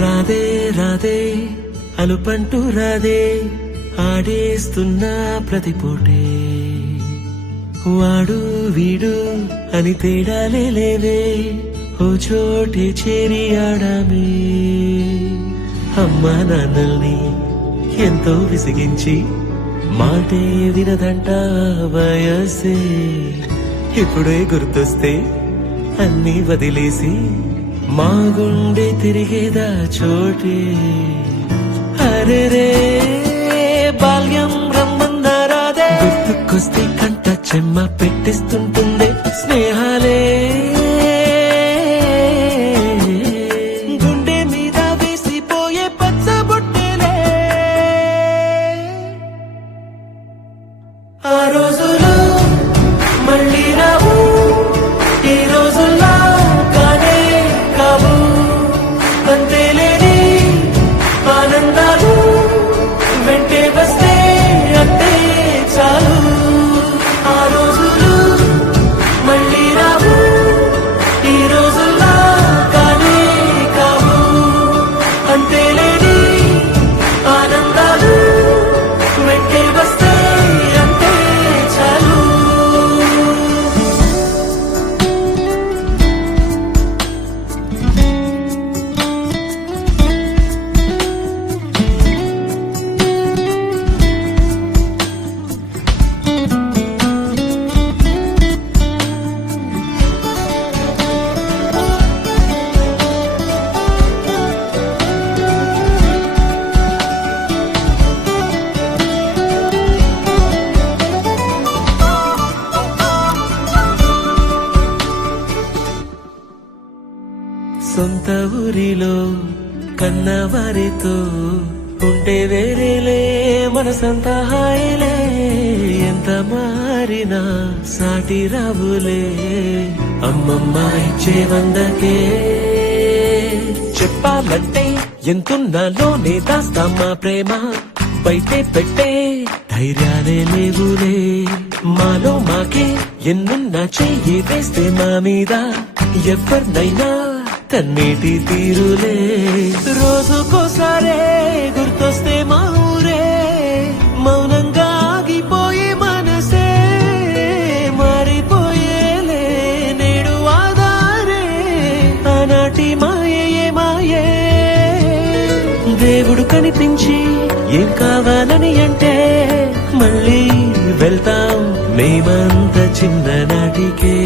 రాదే రాదే అలుపంటూ రాదే ఆడేస్తున్నా ప్రతిపూటే వాడు వీడు అని తేడాలే లేవే ఓ చోటే చేరి ఆడామే అమ్మా నాన్నల్ని ఎంతో విసిగించి మాటే వినదంట వయసే ఇప్పుడే గుర్తొస్తే అన్నీ వదిలేసి మా గుండె తిరిగేదా చోటే అరే రే బాల్యం రమ్మందారాదే గుర్తుకొస్తే కంట చెమ్మ పెట్టిస్తుంటుందే స్నేహాలే గుండె మీద వేసిపోయే పచ్చబొట్టేలే ఆ రోజులు మళ్ళీ రావు ఈ రోజుల్లో వెంటే వస్తే అంటే చాలు ఆ రోజులు మళ్ళీ రావు ఈ రోజుల్లా కానే కావు అంతే లేని ఆనందాలు వెంటే వస్తే అంటే చాలు సొంత ఊరిలో కన్నవారితో ఉంటే వేరేలే మనసంతా హాయిలే ఎంత మారినా సాటి రావులే అమ్మమ్మ ఇచ్చే వందకే చెప్పాలంటే ఎంతున్నాలోనే దాస్తామా ప్రేమ బయటే పెట్టే ధైర్యాలే లేవులే మాలో మాకే ఎన్నున్నా చెయ్యి వేస్తే మా మీద ఎవరినైనా కన్నీటి తీరులే రోజుకోసారే గుర్తొస్తే మా ఊరే మౌనంగా ఆగిపోయే మనసే మారిపోయేలే నేడు ఆధారే ఆనాటి మాయే మాయే దేవుడు కనిపించి ఏం కావాలని అంటే మళ్ళీ వెళ్తాం మేమంత చిన్ననాటికే